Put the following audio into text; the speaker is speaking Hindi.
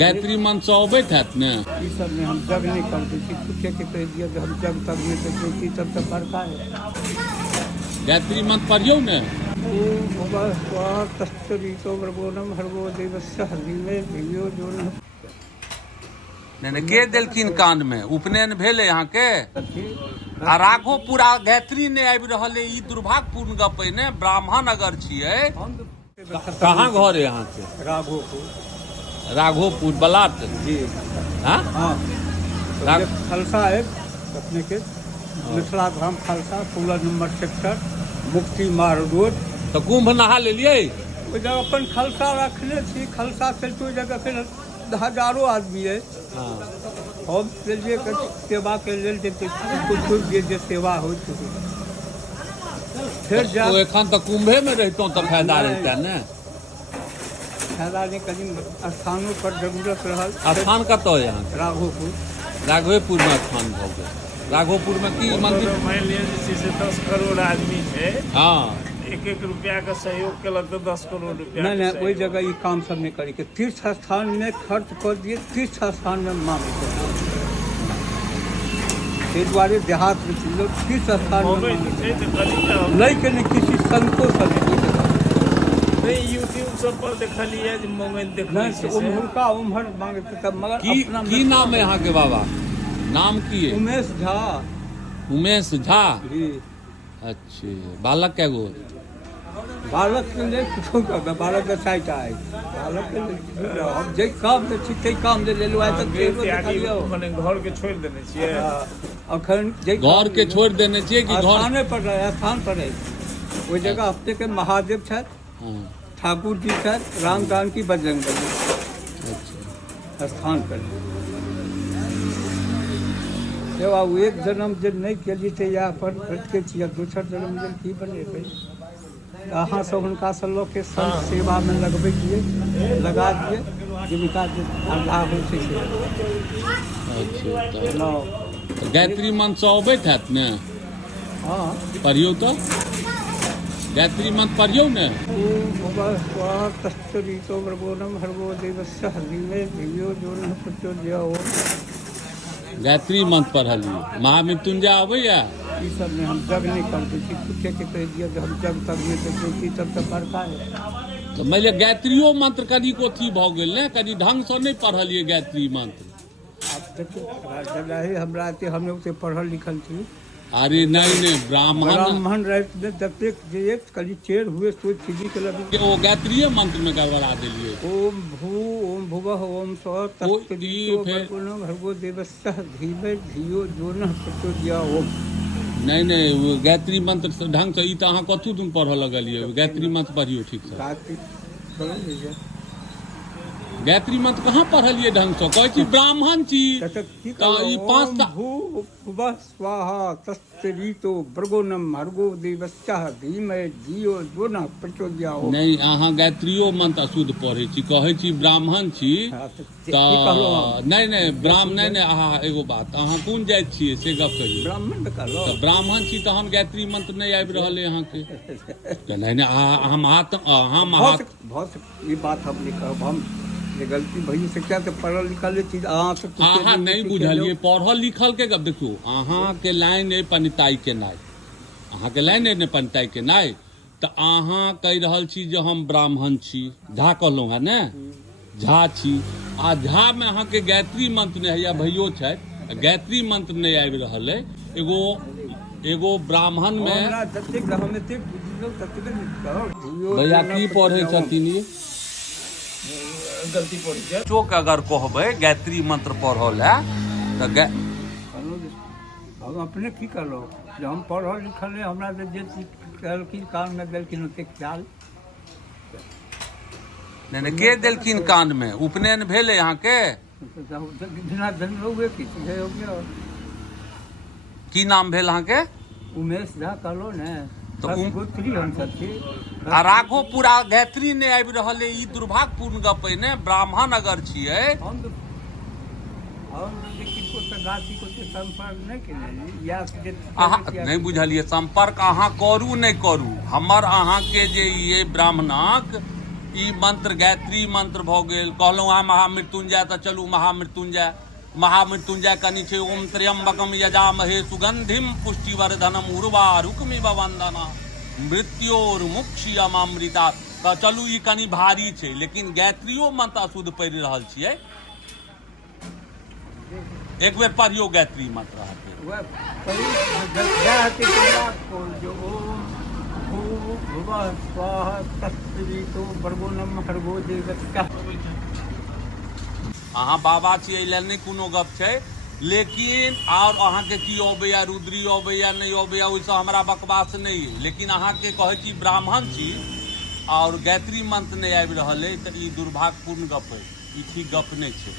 गायत्री मंत्र से अबैत हैत ने? ई सब में हम जग नहीं करते छी, पूछे के कह दिया जो हम जग तक में तो की सब तो करता है। गायत्री मंत्र पढ़ियो ने। ओम भुवः स्वः तत्सवितो भर्गो भर्गो देवस्य हरिमे धियो जो ने के देलखिन कान में? उपनयन भेले यहाँ के? आ राघोपुर आ गायत्री ने आबि रहल है, ई दुर्भाग्यपूर्ण गप है ने। ब्राह्मण अगर छियै, कहाँ घर है यहाँ के? राघोपुर। राघोपुर बलाट जी हाँ हाँ। खालसा है अपने के मिथिला धाम खालसा, 16 नंबर सेक्टर, मुक्ति मार्ग रोड। तो कुंभ नहा लेलिए? ओहि जगह अपन खालसा रखने छी, खालसा से तो जगह फिर हजारों आदमी है। हाँ। हम चलिए सेवा के लेल देते कुछ जे सेवा हो फिर जा तो एखन तो कुंभे में रहतों तो फायदा रहता ने। फायदा नहीं, कहीं स्थानों पर जरूरत रहल। स्थान कतौ है यहाँ? राघोपुर। राघवेपुर में स्थान भऽ गेल। राघोपुर में की मंदिर? मान लिअ जे छै से 10 करोड़ आदमी छै, हाँ। 1-1 रुपया के सहयोग केलक तो 10 करोड़ रुपया। नहीं वही जगह ये काम सब नहीं करी के, तीर्थ स्थान में खर्च कर दिए, तीर्थ स्थान में मांग के द्वारे देहात में लोग तीर्थ स्थान में नहीं के नहीं किसी संतोष नहीं। यूट्यूब सब पर देखलिए जे मोमेंट देखलिए उम्हर उम्हर मांगते तब, मगर की नाम है यहाँ के बाबा? नाम की है? उमेश झा। उमेश झा। जी। अच्छे। बालक क्या गो? बालक के लिए कुछो कर, बालक का चाहता है बालक के लिए हम जे काम दे छी ते काम दे लेलो आइ तक केरो देखलियो। मने घर के छोड़ देने छियै? अखन जे घर के छोड़ देने छियै कि घर स्थाने पर रहे, स्थान पर रहे। ओहि जगह हफ्ते के महादेव छथि, हाँ। ठाकुर जी छथि, राम जानकी बजरंग बली अच्छा। स्थान पर। जब आब एक जन्म जे नहीं केली तऽ यहाँ पर भटके छियै, दोसर जन्म जे की बनेबै? अहाँ सब हुनका से लोग के संत सेवा में लगबै दिए, लगा दिए, जीविका जे आधा होइ छै से। अच्छा। नौ। तो गायत्री मंत्र से अबैत हैत ने? हाँ। पढ़ियो तो गायत्री मंत्र पढ़ियो ने। ओम भुवः स्वः तत्सवितो भर्गो देवस्य हरिमे धियो जो न प्रचोदयात्। गायत्री मंत्र पढ़लिए। महामृत्युंजय अबैया? ई सब में हम जग नहीं करते छी, पूछे के कह दिया जो हम जग तक में तो की सब तो करता है। तो मानि लिअ गायत्रियो मंत्र कनी को अथी भऽ गेल ने, कनी ढंग से नहीं पढ़लिए गायत्री मंत्र। अब देखिए हमरा एते हम उसे पढ़ल लिखल छी। अरे नहीं ब्राह्मण रहते जतेक जे कली चेर हुए सोच सीधी के लगे वो गायत्रीय मंत्र में गड़बड़ा दिलिए। ओम भुवः ओम स्वः तत्सवितो भर्गो देवस्य धीमहि धियो जो न प्रचोदयात्। नहीं वो गायत्री मंत्र से ढंग से ई तो अहाँ कथू तुम पढ़ लगलिए। गायत्री मंत्र पढ़ियो ठीक से। गायत्री मंत्र कहाँ पढ़लिए ढंग से? कहै छी ब्राह्मण छी तो ई 5 भुवः स्वाहा तत्सवितो भर्गो भर्गो देवस्य धीमहि धियो जो न प्रचोदयात्। नहीं अहाँ गायत्रियो मंत्र अशुद्ध पढ़ै छी, कहै छी ब्राह्मण छी तो नहीं ब्राह्मण नहीं अहाँ एगो बात, अहाँ कोन जाति छियै से गप करियौ। ब्राह्मण कहलो तो ब्राह्मण छी तहन गायत्री मंत्र नहीं आबि रहल है अहाँ के? नहीं बहुत ये बात हम लिखब, हम गलती भई से क्या तो पढ़ल लिखल चीज अहाँ नहीं बुझलिए। पढ़ल लिखल के गप देखियो, अहाँ के लाइन है पंडिताई के नाय, अहाँ के लाइन है ने पंडिताई के नाय, तो अहाँ कहि रहल छी जो हम ब्राह्मण छी, झा कहलहुँ है ने, झा छी। आ झा में अहाँ के गायत्री मंत्र नहीं है, भैयो छथि, गायत्री मंत्र नहीं आबि रहल है। एगो ब्राह्मण में भैया की पढ़े छथिन ई? गलती पड़ी छै। चोक अगर कहबै गायत्री मंत्र पढ़ल है तो हम अपने की करलो जब हम पढ़ल लिखल है, हमरा जे कहलखिन कान में देलखिन ओते ख्याल नहीं के देलखिन कान में? उपनयन भेले यहाँ के? बिना धन लोगे की नाम भेल अहाँ के? उमेश झा कहलो ने। तो गोत्री हम सब छी। आ राघोपुर आ गायत्री ने आबि रहल है, ई दुर्भाग्यपूर्ण गप है ने। ब्राह्मण अगर छियै हम नहीं बुझलिए। संपर्क अहाँ करू नहीं करू, हमर अहाँ के जे ये ब्राह्मणक ई मंत्र गायत्री मंत्र भऽ गेल। कहलहुँ अहाँ महामृत्युंजय तऽ चलू महामृत्युंजय। महामृत्युंजय कनि छै ओम त्र्यंबकम यजामहे सुगंधिम पुष्टिवर्धनम उर्वारुकमिव वंदना मृत्योर्मुक्षीयमामृता। तऽ चलू ई कनि भारी छै, लेकिन गायत्रियो मंत्र अशुद्ध पढ़ि रहल छियै। एक बेर पढ़ियो गायत्री मंत्र अहाँके। वह जाति को जो ओम भूर्भुवः स्वाहा तत्सवितो भर्गो नमः भर्गो देवस्य। अहाँ बाबा छी, एहि लेल नहि कोनो गप छै, लेकिन और अहाँके की अबैया, रुद्री अबैया नहीं अबैया, ओहिसँ हमरा बकवास नहीं है। लेकिन अहाँके कहै छी ब्राह्मण छी और गायत्री मंत्र नहीं आबि रहल है, तऽ ई दुर्भाग्यपूर्ण गप है, ई ठीक गप नहीं छै।